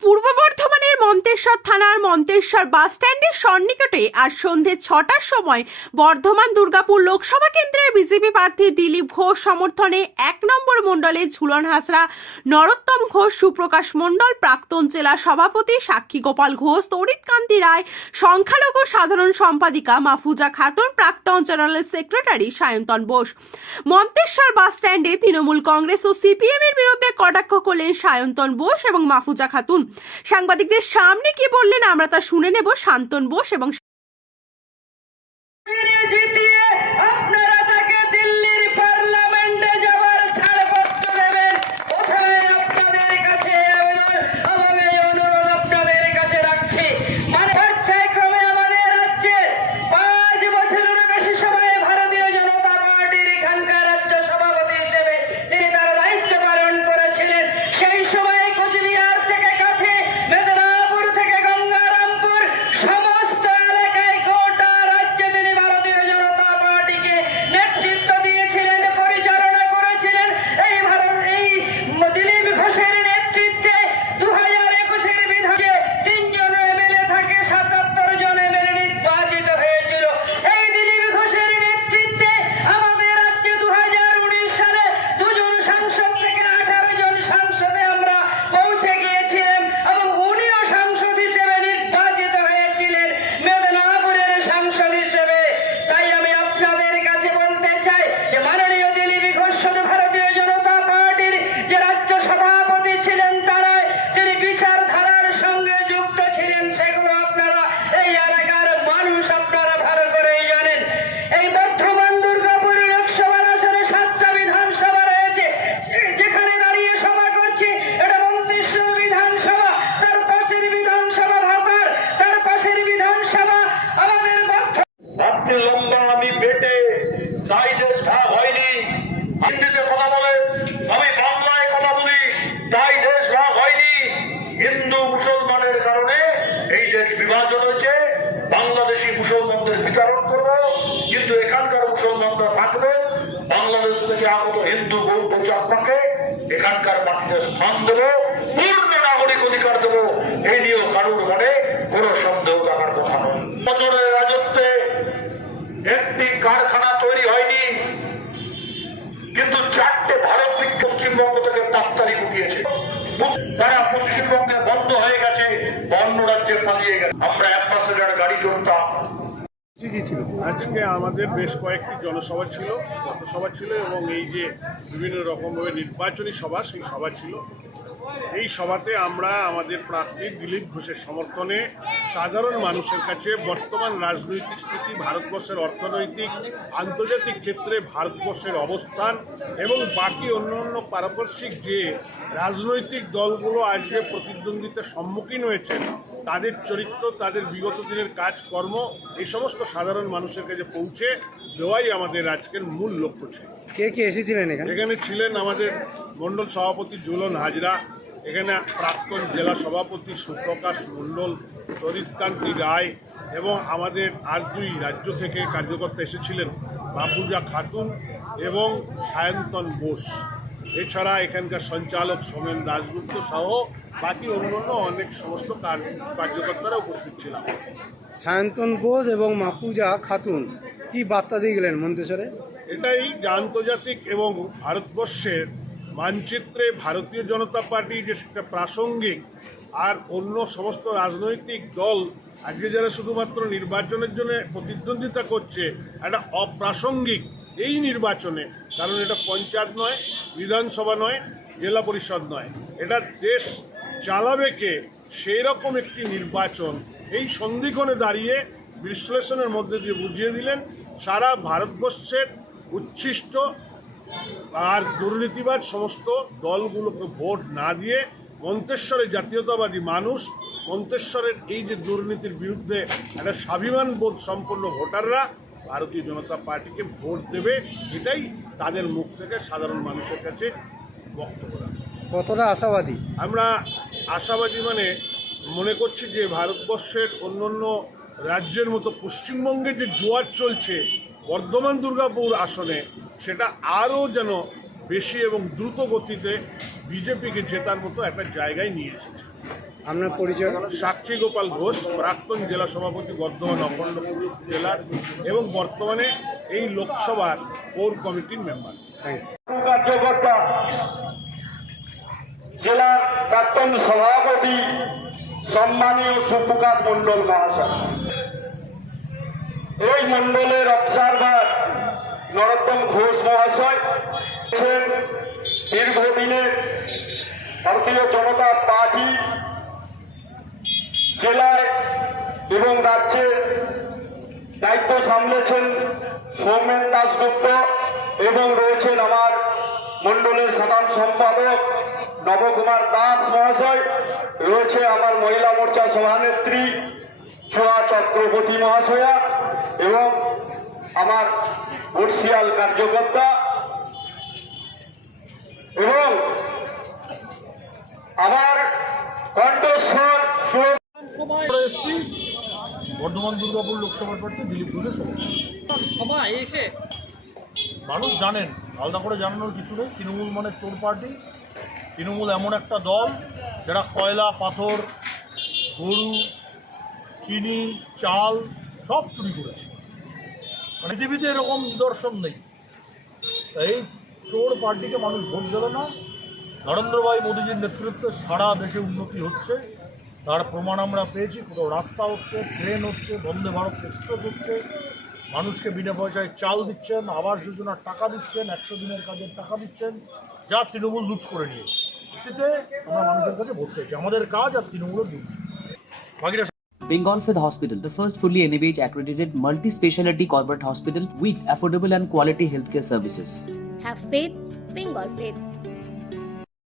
পূর্ব মন্তেশ্বর থানার মন্তেশ্বর বাস স্ট্যান্ডের সন্নিকটে আজ সন্ধে ছটার সময় বর্ধমান দুর্গাপুর লোকসভা কেন্দ্রের বিজেপি প্রার্থী দিলীপ ঘোষ সমর্থনে এক নম্বর মণ্ডলে ঝুলন হাজরা, নরোত্তম ঘোষ, সুপ্রকাশ মণ্ডল, প্রাক্তন জেলা সভাপতি সাক্ষী গোপাল ঘোষ তড়িৎ কান্তি রায়, সংখ্যালঘু সাধারণ সম্পাদিকা মাহফুজা খাতুন, প্রাক্তন general secretary Sayantan Bose. Manteswar bus স্ট্যান্ডে তৃণমূল কংগ্রেস ও সিপিএম এর বিরুদ্ধে কটাক্ষ করলেন সায়ন্তন বোস এবং মাহফুজা খাতুন। সাংবাদিকদের সামনে কি বললেন আমরা তা শুনে নেব শান্তন বোস এবং এখানকার মাটিতে স্থান দেবো, পূর্ণ নাগরিক অধিকার দেবো। এই নিয়েও কারোর মনে কোনো সন্দেহ থাকার কথা নয়। বছরের রাজত্বে একটি কারখানা তৈরি হয়নি, কিন্তু চারটে ভারত পশ্চিমবঙ্গ থেকে ডাক্তারি উঠিয়েছে তারা পশ্চিমবঙ্গে বন্ধ হয়ে গেছে অন্য রাজ্যে পালিয়ে গেছে। আমরা অ্যাম্বাসেডার গাড়ি চড়তাম আজকে আমাদের বেশ কয়েকটি জনসভা ছিল পথসভা ছিল এবং এই যে বিভিন্ন রকমভাবে নির্বাচনী সভা, সেই সভা ছিল। এই সভাতে আমরা আমাদের প্রার্থী দিলীপ ঘোষের সমর্থনে সাধারণ মানুষের কাছে বর্তমান রাজনৈতিক স্থিতি, ভারতবর্ষের অর্থনৈতিক, আন্তর্জাতিক ক্ষেত্রে ভারতবর্ষের অবস্থান এবং বাকি অন্য অন্য পারপার্শ্বিক যে রাজনৈতিক দলগুলো আজকে প্রতিদ্বন্দ্বিতার সম্মুখীন হয়েছে। তাদের চরিত্র তাদের বিগত দিনের কাজকর্ম এই সমস্ত সাধারণ মানুষের কাছে পৌঁছে দেওয়াই আমাদের আজকের মূল লক্ষ্য ছিল। কে কে এসেছিলেন এখানে? এখানে ছিলেন আমাদের মণ্ডল সভাপতি জুলন হাজরা এখানে প্রাক্তন জেলা সভাপতি সুপ্রকাশ মণ্ডল তরিৎকান্তি রায় এবং আমাদের আর দুই রাজ্য থেকে কার্যকর্তা এসেছিলেন বাবুজা খাতুন এবং সায়ন্তন বোস। এছাড়া এখানকার সঞ্চালক সোমেন দাশগুপ্ত সহ বাকি অন্যান্য অনেক সমস্ত কার্যকর্তারা উপস্থিত ছিলাম সায়ন্তন বোস এবং মাপুজা খাতুন কি বার্তা দিয়ে গেলেন মন্তেশ্বরে? এটাই যে আন্তর্জাতিক এবং ভারতবর্ষের মানচিত্রে ভারতীয় জনতা পার্টি যে সেটা প্রাসঙ্গিক আর অন্য সমস্ত রাজনৈতিক দল আজকে যারা শুধুমাত্র নির্বাচনের জন্য প্রতিদ্বন্দ্বিতা করছে একটা অপ্রাসঙ্গিক এই নির্বাচনে কারণ এটা পঞ্চায়েত নয় বিধানসভা নয়, জেলা পরিষদ নয়। এটা দেশ চালাবে কে? সেই রকম একটি নির্বাচন। এই সন্ধিক্ষণে দাঁড়িয়ে বিশ্লেষণের মধ্যে দিয়ে বুঝিয়ে দিলেন, সারা ভারতবর্ষের উচ্ছিষ্ট আর দুর্নীতিবাদ সমস্ত দলগুলোকে ভোট না দিয়ে মন্তেশ্বরের জাতীয়তাবাদী মানুষ, মন্তেশ্বরের এই যে দুর্নীতির বিরুদ্ধে একটা স্বাভিমান বোধ সম্পন্ন ভোটাররা ভারতীয় জনতা পার্টিকে ভোট দেবে এটাই তাদের মুখ থেকে সাধারণ মানুষের কাছে বক্তব্য রাখে। কতটা আশাবাদী? আমরা আশাবাদী মানে মনে করছি যে ভারতবর্ষের অন্যান্য রাজ্যের মতো পশ্চিমবঙ্গে যে জোয়ার চলছে বর্ধমান দুর্গাপুর আসনে সেটা আরও যেন বেশি এবং দ্রুত গতিতে বিজেপিকে জেতার মতো একটা জায়গায় নিয়ে এসেছে। আপনার পরিচয় সাক্ষী গোপাল ঘোষ প্রাক্তন জেলা সভাপতি বর্ধমান অখণ্ডপুর জেলার এবং বর্তমানে এই লোকসভার কোর কমিটির মেম্বার। কার্যকর্তা জেলার প্রাক্তন সভাপতি সম্মানীয় সুপ্রকাশ মন্ডল মহাশয়। এই মন্ডলের অবজারভার নরোত্তম ঘোষ মহাশয় দীর্ঘদিনের ভারতীয় জনতা পার্টি জেলায় এবং রাজ্যের দায়িত্ব সামলেছেন সৌমেন দাসগুপ্ত এবং রয়েছেন আমার মণ্ডলের সাধারণ সম্পাদক নবকুমার দাস মহাশয়, রয়েছে আমার মহিলা মোর্চা সভানেত্রী ছোয়া চক্রবর্তী মহাশয়া এবং আমার বর্ষিয়াল কার্যকর্তা এবং আমরা এসেছি। বর্ধমান দুর্গাপুর লোকসভা প্রার্থী দিলীপ ঘোষের সবাই এসে মানুষ জানেন আলাদা করে জানানোর কিছু নেই। তৃণমূল মানে চোর পার্টি। তৃণমূল এমন একটা দল যারা কয়লা পাথর গরু চিনি চাল সব চুরি করেছে। মানে পৃথিবীতে এরকম নিদর্শন নেই। এই চোর পার্টিকে মানুষ ভোট দেবে না। নরেন্দ্র ভাই মোদীজির নেতৃত্বে সারা দেশে উন্নতি হচ্ছে। তার প্রমাণ আমরা পেয়েছি কোথাও রাস্তা হচ্ছে ট্রেন হচ্ছে বন্দে ভারত এক্সপ্রেস হচ্ছে মানুষকে বিনা পয়সায় চাল দিচ্ছেন আবাস যোজনার টাকা দিচ্ছেন একশো দিনের কাজের টাকা দিচ্ছেন যা তৃণমূল লুট করে নিয়ে এতে আমরা মানুষের কাছে ভোট চাইছি আমাদের কাজ আর তৃণমূলের বাকিটা Bengal Fifth Hospital, the first fully NABH accredited multi speciality corporate hospital with affordable and quality healthcare services. Have faith, Bengal faith.